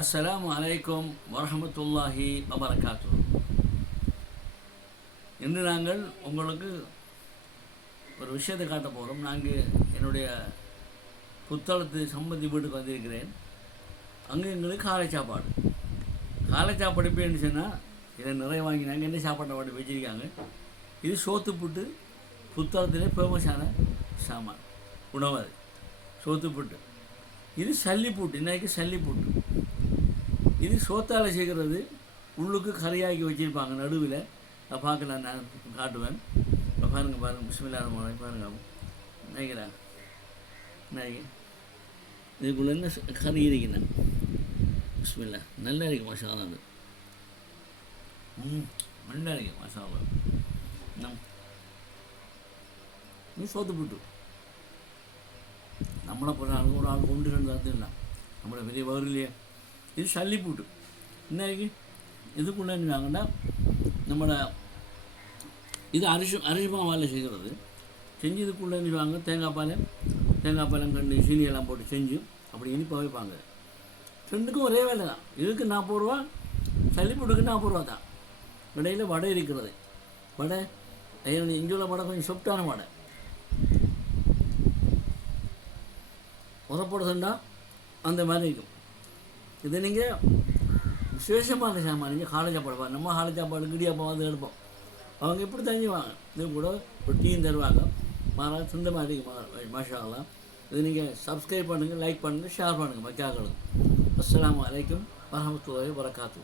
அஸ்லாம் அலைக்கும் வரஹமத்துல்லாஹி வபரகாத்து இன்று நாங்கள் உங்களுக்கு ஒரு விஷயத்தை காட்ட போகிறோம் நாங்கள் என்னுடைய புத்தளத்து சம்பந்தி வீட்டுக்கு வந்திருக்கிறேன். அங்கே எங்களுக்கு காலை சாப்பாடு. காலை சாப்பாடு இப்போ என்ன சொன்னால் இதை நிறைய வாங்கினாங்க என்ன சாப்பாட்டை வாட்டி வச்சுருக்காங்க? இது சோத்து புட்டு புத்தளத்திலே ஃபேமஸான சாமான் உணவு அது. சோத்து புட்டு. இது சல்லிப்புட்டு இன்னைக்கு சல்லிப்புட்டு இது சோத்தால் செய்கிறது உள்ளுக்கு கறியாக்கி வச்சுருப்பாங்க நடுவில் அதை பார்க்கலாம் நான் காட்டுவேன் இப்போ பாருங்கள் பாருங்கள் பிஸ்மில்லா ரஹ்மான் பாருங்க நினைக்கிறா நினைக்க இதுக்குள்ளே என்ன ச- கறி இருக்குண்ணா பிஸ்மில்லா நல்லா இருக்கு மசாலா அது ம் நல்லா இருக்கு மசாலா நம் இது சோத்து புட்டு നമ്മളെ പോലെ ആൾ കൂടെ ആൾ കൊണ്ടുവരേണ്ട സാധ്യതയില്ല നമ്മുടെ വലിയ വേറില്ലേ இது சல்லிப்பூட்டு இன்றைக்கு இதுக்குள்ளே என்னன்னாங்கன்னா நம்மளோட இது அரிசி அரிசி மாவால் செய்கிறது. செஞ்சு இதுக்குள்ளே செய்வாங்க? தேங்காய் பால் தேங்காய் பாலம் கண்டு சீனி போட்டு செஞ்சு அப்படி இனிப்பாக வைப்பாங்க. ரெண்டுக்கும் ஒரே வேலை தான். இதுக்கு நாற்பது ரூபா சளிப்புடுக்கு நாற்பது ரூபா தான். இடையில் வடை இருக்கிறது. வடை இங்கே உள்ள வடை கொஞ்சம் சொப்டான வடை. உரப்போட சண்டா அந்த மாதிரி இருக்கும். இது நீங்கள் விசேஷமான சாமான் நீங்கள் காலை சாப்பாடு நம்ம காலை சாப்பாடு கிடியாப்பம் வந்து எடுப்போம். அவங்க இப்படி தங்கிவாங்க? இது கூட ஒரு டீயும் தருவாங்க. மாறாக சிந்த மாதிரி மாஷாலாம் இது நீங்கள் சப்ஸ்கிரைப் பண்ணுங்கள் லைக் பண்ணுங்கள் ஷேர் பண்ணுங்கள் மக்காக்களுக்கு. அஸ்லாம் அலைக்கும் வரமத்துல்லாஹி வரகாத்து